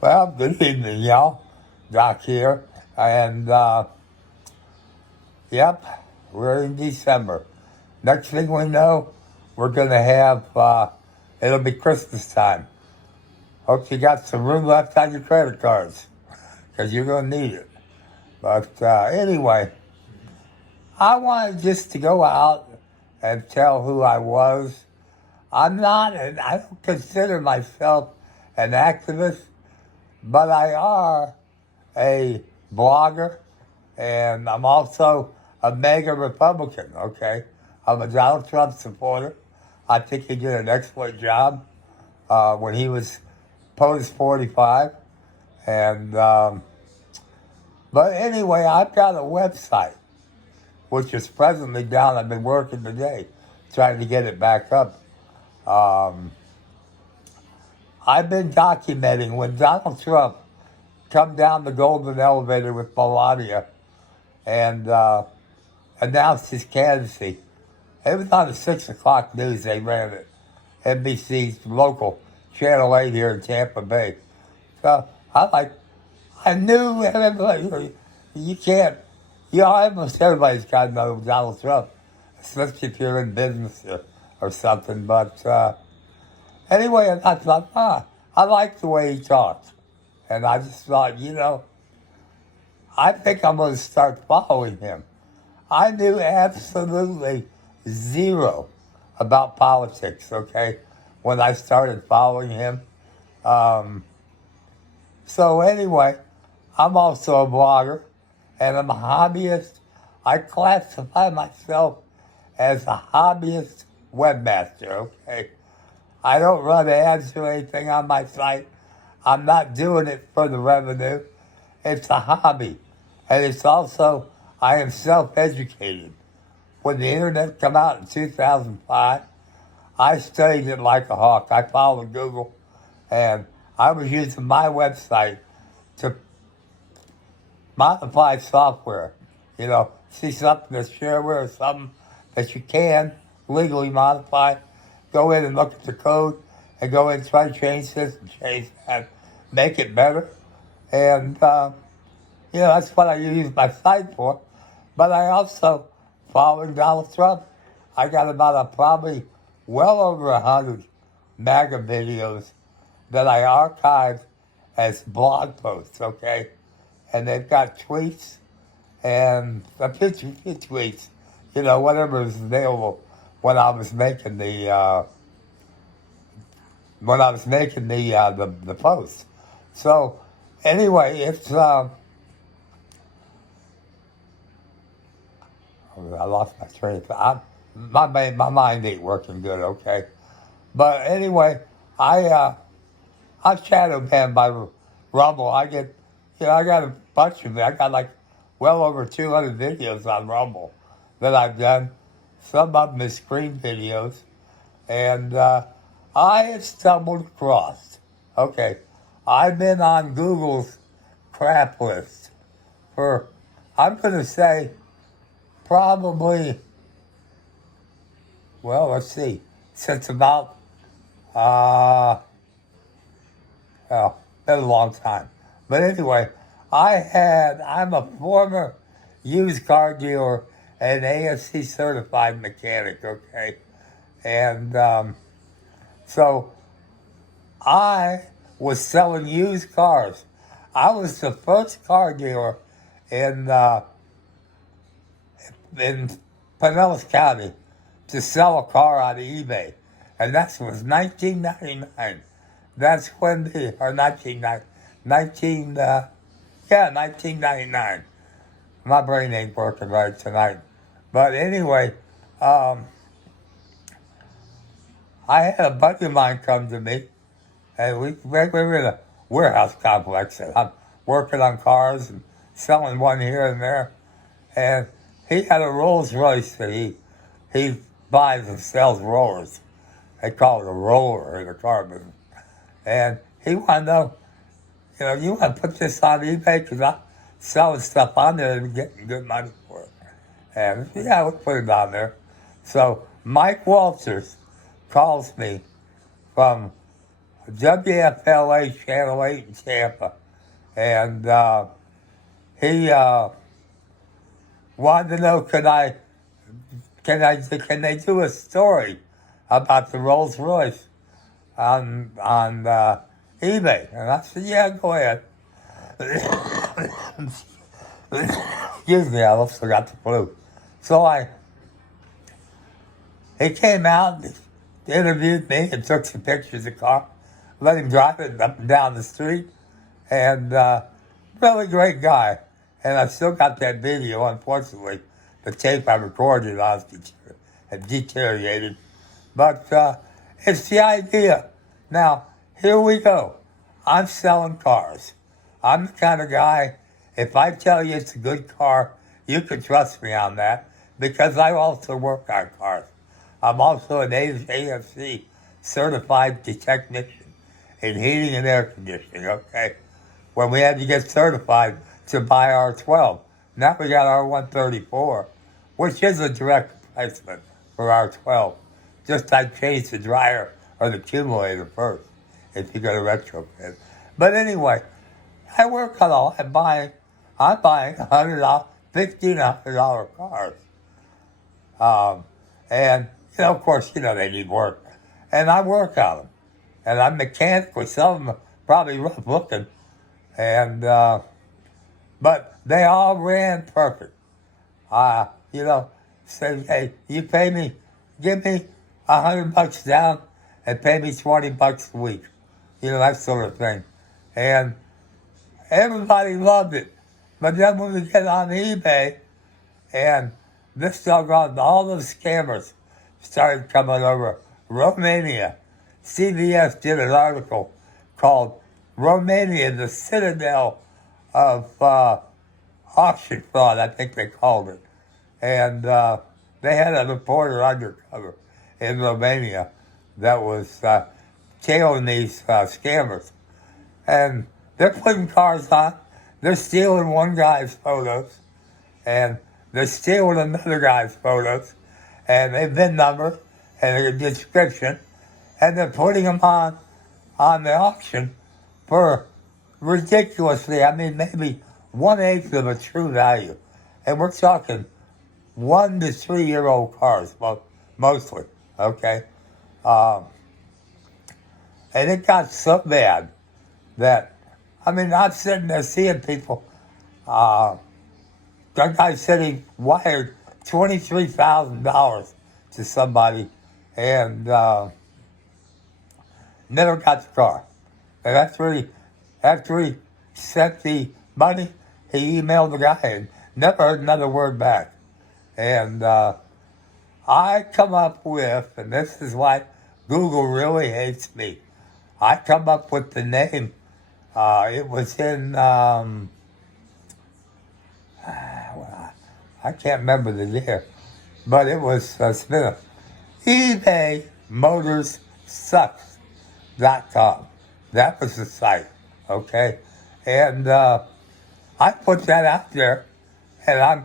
Well, good evening, y'all. Doc here. And, yep, we're in December. Next thing we know, we're going to have, it'll be Christmas time. Hope you got some room left on your credit cards, because you're going to need it. But anyway, I wanted just to go out and tell who I was. I'm not, and I don't consider myself an activist, but I are a blogger, and I'm also a mega Republican, okay? I'm a Donald Trump supporter. I think he did an excellent job when he was POTUS 45. And, but anyway, I've got a website, which is presently down. I've been working today, trying to get it back up. I've been documenting when Donald Trump come down the golden elevator with Melania and announced his candidacy. It was on the 6 o'clock news. They ran it. NBC's local Channel 8 here in Tampa Bay. So I knew everybody. You can't, almost everybody's got to know Donald Trump, especially if you're in business or something. But anyway, I thought, I like the way he talks. And I just thought, I think I'm going to start following him. I knew absolutely zero about politics, okay, when I started following him. So anyway, I'm also a blogger, and I'm a hobbyist. I classify myself as a hobbyist webmaster, okay? I don't run ads or anything on my site. I'm not doing it for the revenue. It's a hobby. And it's also, I am self-educated. When the internet came out in 2005, I studied it like a hawk. I followed Google, and I was using my website to modify software. See something that's shareware or something that you can legally modify, go in and look at the code and go in and try to change this and change that, make it better. And, that's what I use my site for. But I also, following Donald Trump, I got about probably well over 100 MAGA videos that I archived as blog posts, okay? And they've got tweets and a picture tweets, whatever is available when I was making the the post. So anyway, it's I lost my train of thought. My mind ain't working good, okay? But anyway, I'm shadow banned by Rumble. I got a bunch of it. I got like well over 200 videos on Rumble that I've done. Some of them is screen videos. And I have stumbled across, okay, I've been on Google's crap list for, I'm going to say, probably, well, let's see, since about, well, been a long time. But anyway, I'm a former used car dealer and ASC certified mechanic, okay? And so I was selling used cars. I was the first car dealer in Pinellas County to sell a car on eBay. And that was 1999. That's when or 1999. My brain ain't working right tonight. But anyway, I had a buddy of mine come to me, and we were in a warehouse complex, and I'm working on cars and selling one here and there. And he had a Rolls Royce that he buys and sells rollers. They call it a roller in the car business. And he wanted to know, you want to put this on eBay? Because I'm selling stuff on there and getting good money for it. And yeah, we put it on there. So Mike Walters calls me from WFLA Channel 8 in Tampa. And he wanted to know, can they do a story about the Rolls Royce on eBay? And I said, yeah, go ahead. Excuse me, I almost forgot the flu. So he came out, interviewed me, and took some pictures of the car. Let him drive it up and down the street. And really great guy. And I still got that video, unfortunately. The tape I recorded on had deteriorated. But it's the idea. Now, here we go. I'm selling cars. I'm the kind of guy, if I tell you it's a good car, you can trust me on that, because I also work on cars. I'm also an AFC certified technician in heating and air conditioning, okay? When we had to get certified to buy R12. Now we got R134, which is a direct replacement for R12. Just I changed the dryer or the accumulator first, if you're going to retrofit. But anyway, I work on all. I'm buying $100, $1,500 cars. And, of course, they need work. And I work on them. And I'm mechanical. Some of them are probably rough looking. And, but they all ran perfect. Said, hey, you pay me, give me $100 down and pay me $20 a week. That sort of thing. And everybody loved it. But then when we get on eBay, and this doggone, all those scammers started coming over Romania. CBS did an article called Romania, the Citadel of Auction Fraud, I think they called it. And they had a reporter undercover in Romania that was tailing these scammers. And they're putting cars on. They're stealing one guy's photos. And they're stealing another guy's photos. And a VIN number and a description. And they're putting them on the auction for ridiculously, maybe 1/8 of a true value. And we're talking 1 to 3 year old cars, mostly, okay? And it got so bad that, I'm sitting there seeing people. That guy said he wired $23,000 to somebody and never got the car. And after he sent the money, he emailed the guy and never heard another word back. And I come up with, and this is why Google really hates me, I come up with the name. It was in, I can't remember the year, but it was Smith. eBayMotorsSucks.com. That was the site, okay? And I put that out there, and I'm,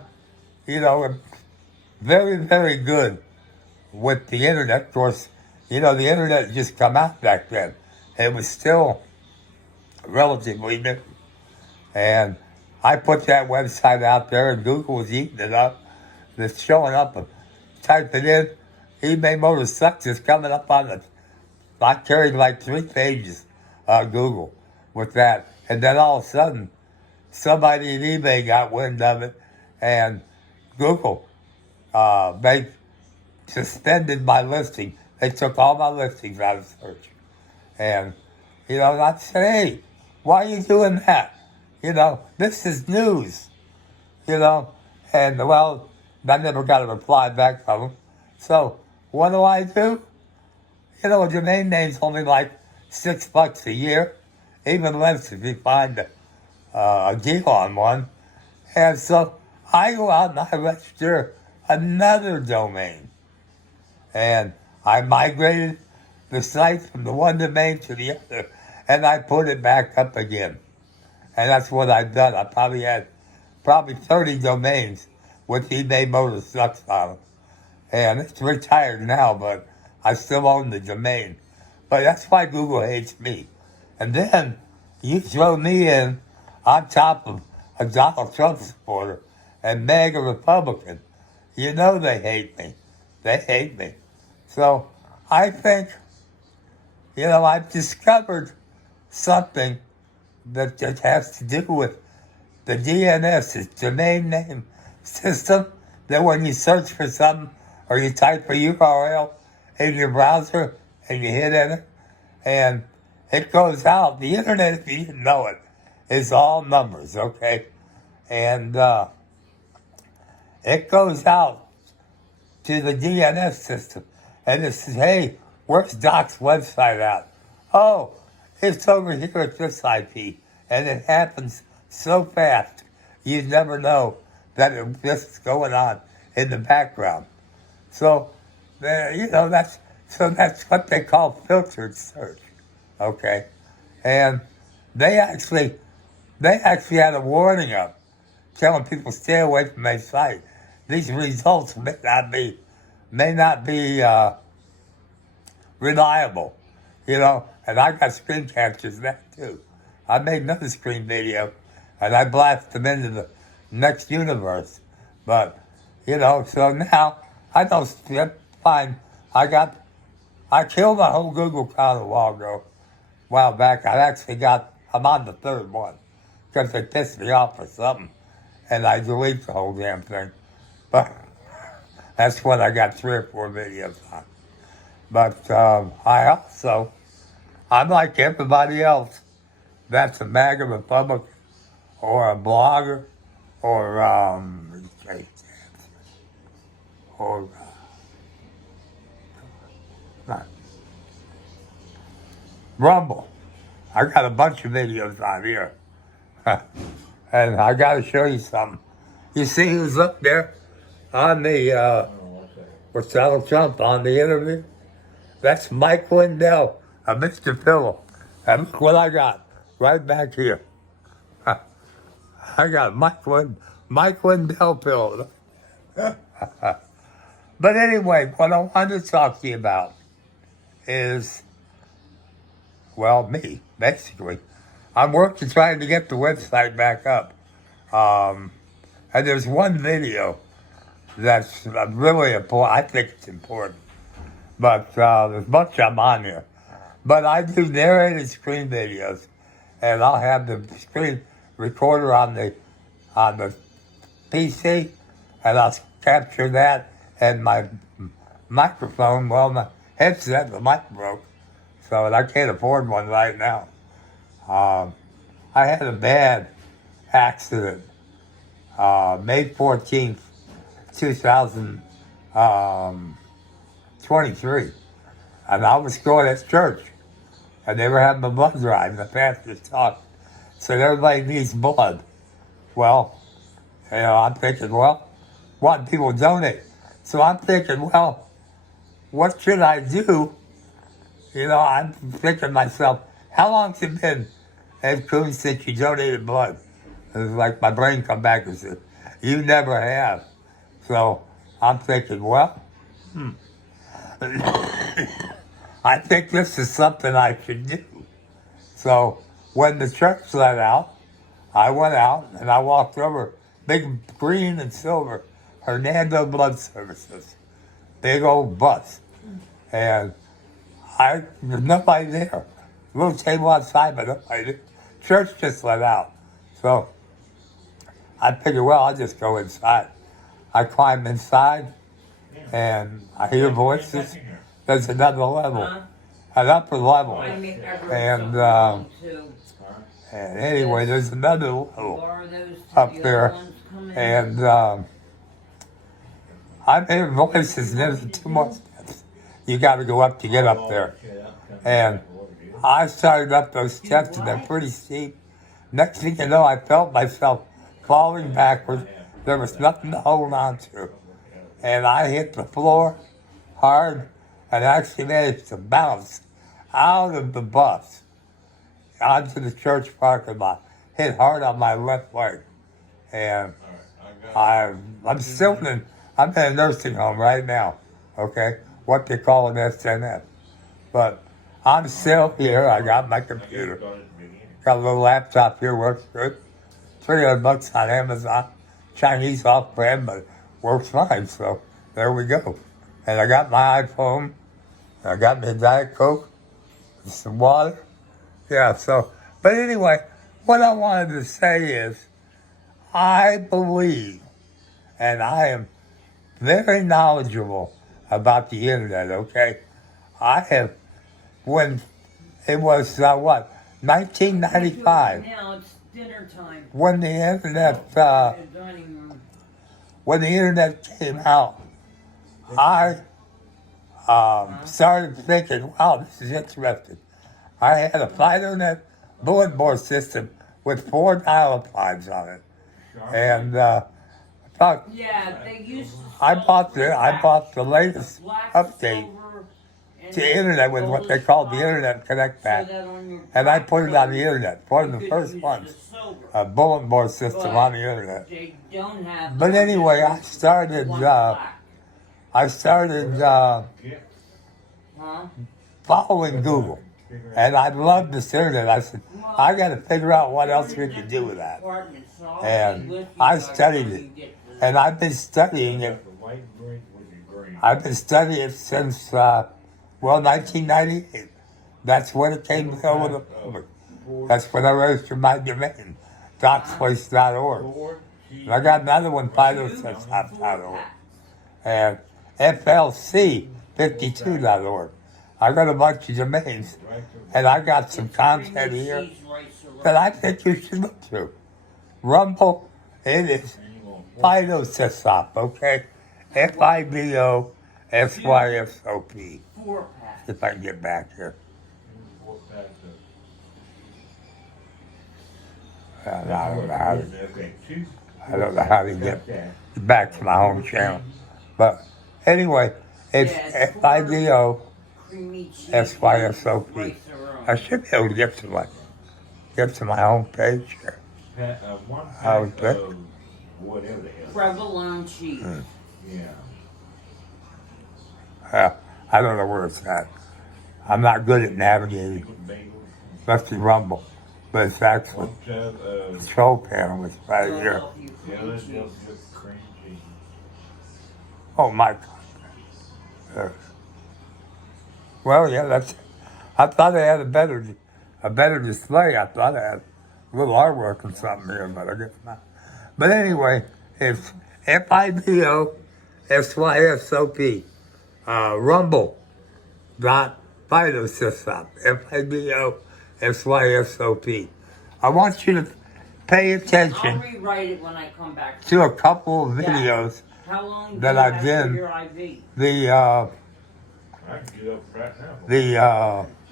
very, very good with the internet. Of course, the internet had just come out back then. It was still relatively new. And I put that website out there, and Google was eating it up. It's showing up. Type it in. eBay Motors Sucks is coming up on the... I carried like 3 pages on Google with that. And then all of a sudden, somebody at eBay got wind of it, and Google, they suspended my listing. They took all my listings out of search. And, I said, hey, why are you doing that? This is news, And, well, I never got a reply back from them. So, what do? A domain name's only like $6 a year, even less if you find a deal on one. And so I go out and I register another domain. And I migrated the site from the one domain to the other, and I put it back up again. And that's what I've done. I probably had 30 domains with eBay Motors Sucks on them. And it's retired now, but I still own the domain. But that's why Google hates me. And then you throw me in on top of a Donald Trump supporter and MAGA Republican. You know they hate me. They hate me. So I think, I've discovered something that has to do with the DNS, is domain name system, that when you search for something or you type a URL in your browser and you hit enter and it goes out. The internet, if you didn't know it, is all numbers, okay? And it goes out to the DNS system and it says, hey, where's Doc's website at? Oh, it's over here at this IP. And it happens so fast, you'd never know that this is going on in the background. So, that's what they call filtered search, okay? And they actually had a warning up telling people stay away from my site. These results may not be reliable, and I got screen captures of that too. I made another screen video and I blasted them into the next universe. But, so now I don't fine. I killed my whole Google account a while back. I'm on the third one because they pissed me off for something and I deleted the whole damn thing. But that's what I got 3 or 4 videos on. But I'm like everybody else. That's a MAGA Republican or a blogger or Rumble. I got a bunch of videos on here. And I got to show you something. You see who's up there on the, with Donald Trump on the interview? That's Mike Lindell, Mr. Pillow. And look what I got right back here. I got Mike Lindell pillow. But anyway, what I wanted to talk to you about is, me, basically. I'm working trying to get the website back up. And there's one video that's really important. I think it's important. But there's a bunch I'm on here. But I do narrated screen videos, and I'll have the screen recorder on the PC, and I'll capture that, and my microphone, my headset, the mic broke, so I can't afford one right now. I had a bad accident, May 14th, 2023, and I was going to church, and they were having a blood drive, and the pastor talked, said everybody needs blood. Well, I'm thinking, what people donate? So I'm thinking, what should I do? I'm thinking to myself, how long's it been, Ed Coon, since you donated blood? It was like my brain come back and said, you never have. So I'm thinking, I think this is something I should do. So when the church let out, I went out and I walked over, big green and silver, Hernando Blood Services, big old bus. And there's nobody there. Little table outside, but nobody there. Church just let out. So I figured, I'll just go inside. I climb inside and I hear voices. There's another level, an upper level. And anyway, there's another level up there. And I hear voices, and there's 2 more steps. You got to go up to get up there. And I started up those steps, and they're pretty steep. Next thing you know, I felt myself falling backwards. There was nothing to hold on to. And I hit the floor hard and actually managed to bounce out of the bus onto the church parking lot. Hit hard on my left leg. And I'm still I'm in a nursing home right now, okay? What they call an SNS. But I'm still here. I got my computer. Got a little laptop here, works good. $300 on Amazon. Chinese off-brand, but works fine, so there we go. And I got my iPhone. I got me a Diet Coke, some water. Yeah, so, but anyway, what I wanted to say is, I believe, and I am very knowledgeable about the internet, okay? I have, when it was, 1995. Now it's dinner time. When the internet came out, I started thinking, wow, this is interesting. I had a FidoNet bulletin board system with 4 dial-up lines on it, and I bought the latest update to internet with what they call the Internet Connect Pack, and I put it on the internet. One of the first ones, a bulletin board system on the internet. But anyway, I started following Google, and I loved this internet. I said, I got to figure out what else we could do with that, and I studied it, and I've been studying it. I've been studying it since 1998. That's when it came over the public. That's when I registered my domain, docsplace.org. And I got another one, FidoSysop.org, and FLC52.org. I got a bunch of domains, and I got some content here that I think you should look through. Rumble, it is FidoSysop, okay? FidoSysop. If I can get back here. I don't know how to get back to my home channel. But anyway, it's FidoSysop. I should be able to get to my home page here. How's that? Provolone cheese. I don't know where it's at. I'm not good at navigating. Must be Rumble. But it's actually, the control panel is right here. Oh my God. Well, yeah, I thought I had a better display. I thought I had a little artwork or something here, but I guess not. But anyway, it's FidoSysop. Rumble.FidoSysop. FidoSysop. I want you to pay attention. I'll rewrite it when I come back to a couple of videos that I did.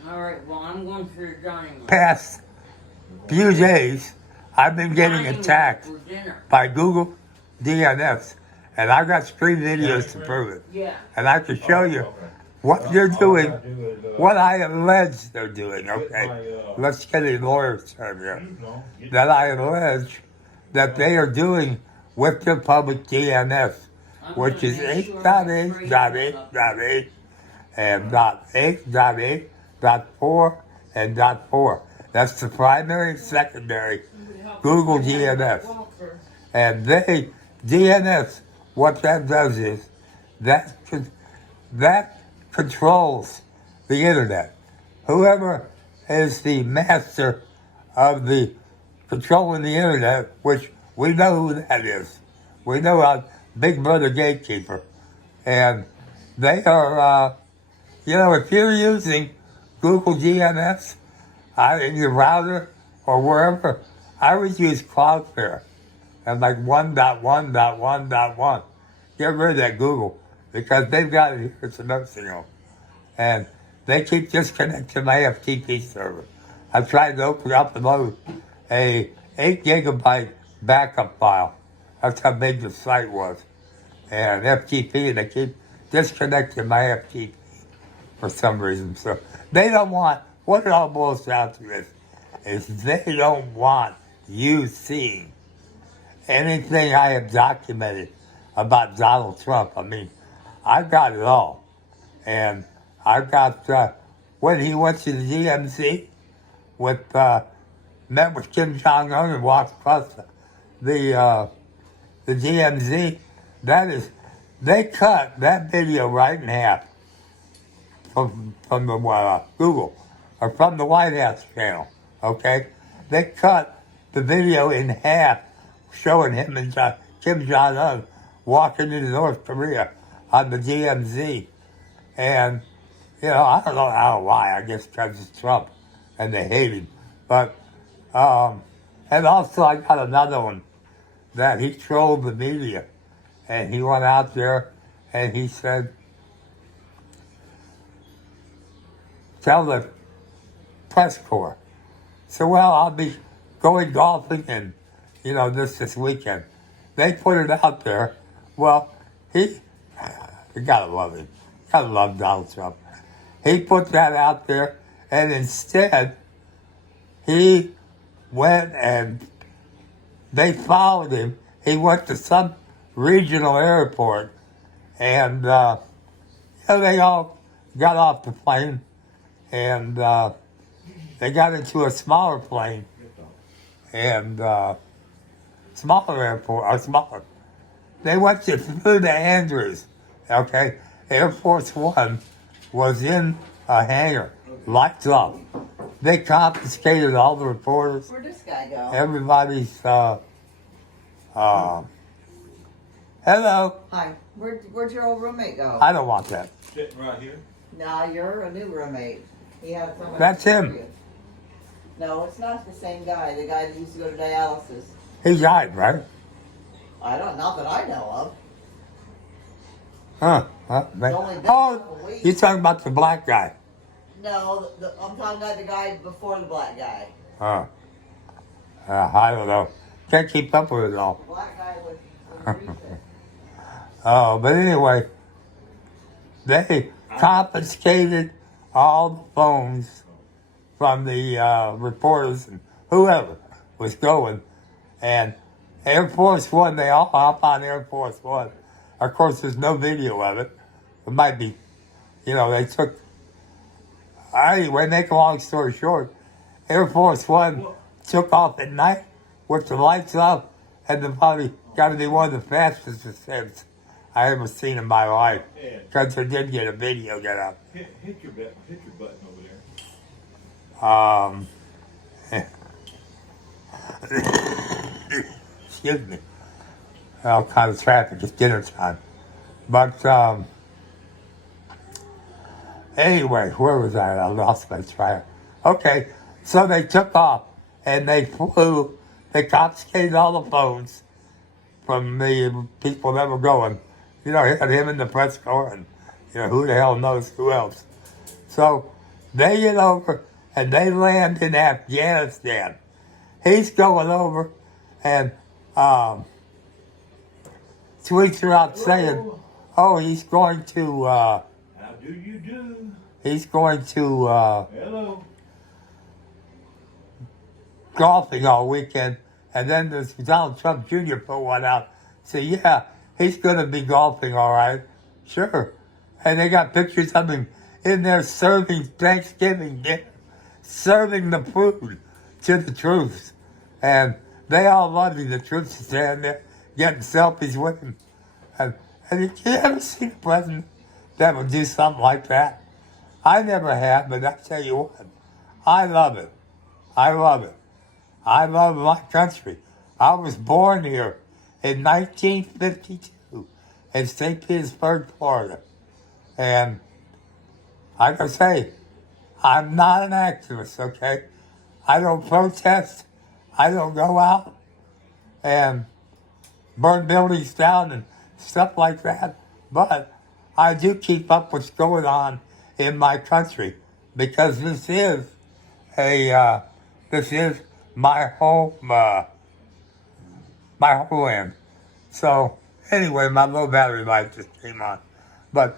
All right, well, I'm going for your dining room. Past few days, I've been getting attacked by Google DNS, and I've got screen videos to prove it. Yeah. And I can show you what they're doing, what I allege they're doing, okay? Let's get a lawyer's term here. That I allege that they are doing with their public DNS, which is 8.8.8.8 and .8.8.4 and .4. That's the primary and secondary Google DNS. And DNS, what that does is, that controls the internet. Whoever is the master of the controlling the internet, which we know who that is. We know our Big Brother gatekeeper. And they are, if you're using Google DNS in your router or wherever, I would use Cloudflare and like 1.1.1.1. Get rid of that Google, because they've got it here. It's a nursing home. And they keep disconnecting my FTP server. I tried to open up and load a 8 gigabyte backup file. That's how big the site was. And FTP, they keep disconnecting my FTP for some reason. So they don't want, what it all boils down to is they don't want you seeing anything I have documented about Donald Trump. I mean, I've got it all. And I've got when he went to the DMZ with met with Kim Jong Un and walked across the DMZ. They cut that video right in half from the Google or from the White House channel. Okay, they cut the video in half, showing him and Kim Jong Un walking into North Korea on the DMZ, and I don't know why. I guess because it's Trump and they hate him, but and also I got another one that he trolled the media. And he went out there and he said, tell the press corps. So, well, I'll be going golfing and, this weekend. They put it out there. Well, you gotta love him. Gotta love Donald Trump. He put that out there, and instead, he went and they followed him. He went to some regional airport, and they all got off the plane, and they got into a smaller plane, and smaller airport, or smaller. They went through the Andrews, okay? Air Force One was in a hangar, lights off. They confiscated all the reporters. Where'd this guy go? Everybody's, hello. Hi. Where'd your old roommate go? I don't want that. Sitting right here. Nah, you're a new roommate. He had someone. That's him. No, it's not the same guy. The guy that used to go to dialysis. He died, right? Not that I know of. Huh? only been a couple weeks. You're talking about the black guy. No, I'm talking about the guy before the black guy. Huh? I don't know. Can't keep up with it all. The black guy was recent. Oh, but anyway, they confiscated all the phones from the reporters and whoever was going. And Air Force One, they all hop on Air Force One. Of course, there's no video of it. It might be, they took. Anyway, make a long story short, Air Force One took off at night with the lights off, and the probably got to be one of the fastest ascents I ever seen in my life. Because they did get a video get up. Hit your button over there. Excuse me. All kind of traffic. It's dinner time. But anyway, where was I? I lost my track. Okay, so they took off and they flew. They confiscated all the phones from the people that were going. Had him in the press corps, and who the hell knows who else. So they get over and they land in Afghanistan. He's going over and tweets are out saying, "Oh, he's going to." How do you do? He's going to Hello. golfing all weekend, and then this Donald Trump Jr. put one out. Say, yeah, he's going to be golfing, all right, sure. And they got pictures of him in there serving Thanksgiving dinner, serving the food to the troops, and they all loved him. The troops are standing there getting selfies with him. And you ever seen a president that would do something like that? I never have, but I tell you what, I love it. I love it. I love my country. I was born here in 1952 in St. Petersburg, Florida. And like I say, I'm not an activist, okay? I don't protest. I don't go out and burn buildings down and stuff like that. But I do keep up what's going on in my country because this is my home, my homeland. So anyway, my low battery light just came on. But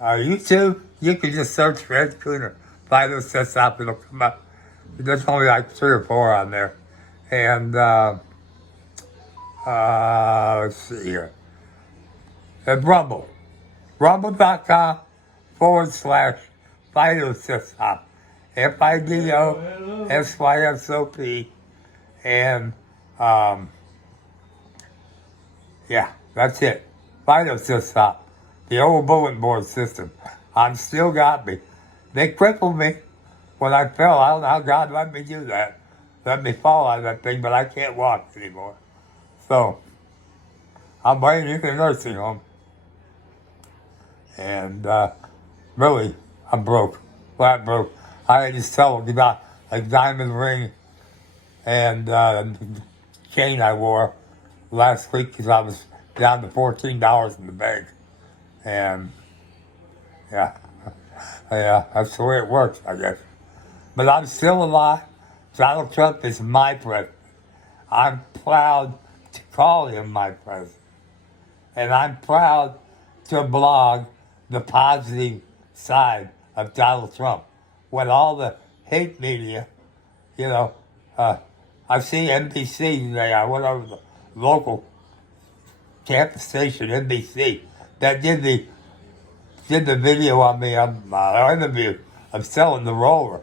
YouTube, you can just search for Ed Cooner, FidoSysop, it'll come up. There's only like 3 or 4 on there. And let's see here. And Rumble. Rumble.com/FidoSysop. FidoSysop. FidoSysop. And, yeah, that's it. FidoSysop. The old bulletin board system. I'm still got me. They crippled me when I fell. I don't know how God let me do that. Let me fall out of that thing, but I can't walk anymore. So, I'm waiting in the nursing home. And, really, I'm broke. Flat broke. I had to sell about a diamond ring and chain I wore last week because I was down to $14 in the bank. And, yeah, that's the way it works, I guess. But I'm still alive. Donald Trump is my president. I'm proud to call him my president. And I'm proud to blog the positive side of Donald Trump. When all the hate media, I see NBC today. I went over to the local campus station, NBC, that did the video on me, interview of selling the roller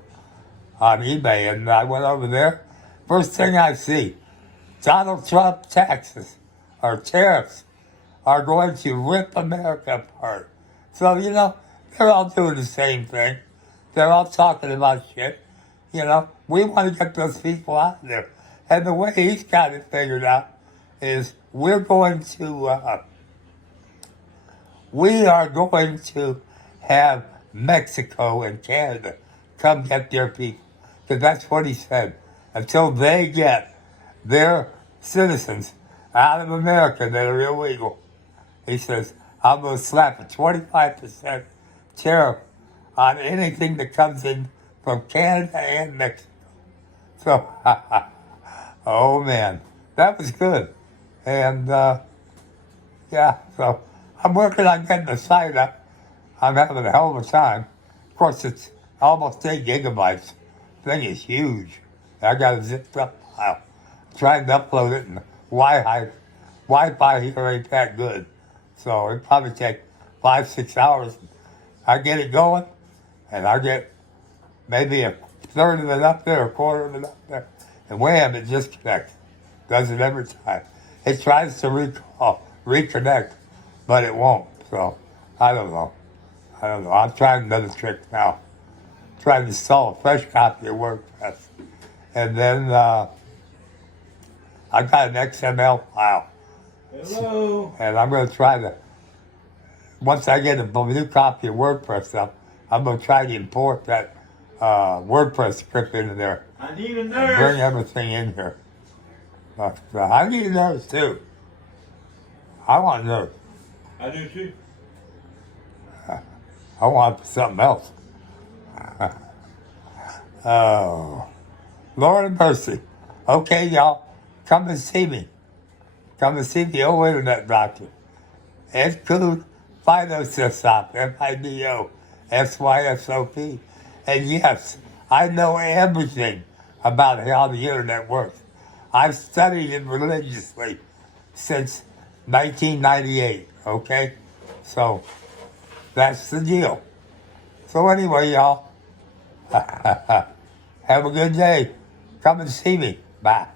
on eBay, and I went over there. First thing I see, Donald Trump taxes or tariffs are going to rip America apart. So, they're all doing the same thing. They're all talking about shit. We want to get those people out of there. And the way he's got it figured out is we are going to have Mexico and Canada come get their people. Because that's what he said. Until they get their citizens out of America that are illegal, he says, I'm going to slap a 25% tariff on anything that comes in from Canada and Mexico. So, oh man, that was good. And, so I'm working on getting the site up. I'm having a hell of a time. Of course, it's almost 8 gigabytes. The thing is huge. I got a zipped up file. I'm trying to upload it, and Wi-Fi here ain't that good. So it'd probably take 5-6 hours. I get it going, and I get maybe a third of it up there, a quarter of it up there, and wham, it just connects. Does it every time. It tries to reconnect, but it won't. So I don't know. I'm trying another trick now. Trying to install a fresh copy of WordPress. And then I got an XML file. Hello. And I'm going to try to, once I get a new copy of WordPress up, I'm going to try to import that WordPress script into there. I need a And nurse. bring everything in here. But, I need a nurse too. I want a nurse. I do too. I want something else. Oh, Lord have mercy. Okay, y'all, come and see me. Come and see the old internet doctor. Ed Coon, FidoSysop, FidoSysop. And yes, I know everything about how the internet works. I've studied it religiously since 1998, okay? So, that's the deal. So anyway, y'all, have a good day. Come and see me. Bye.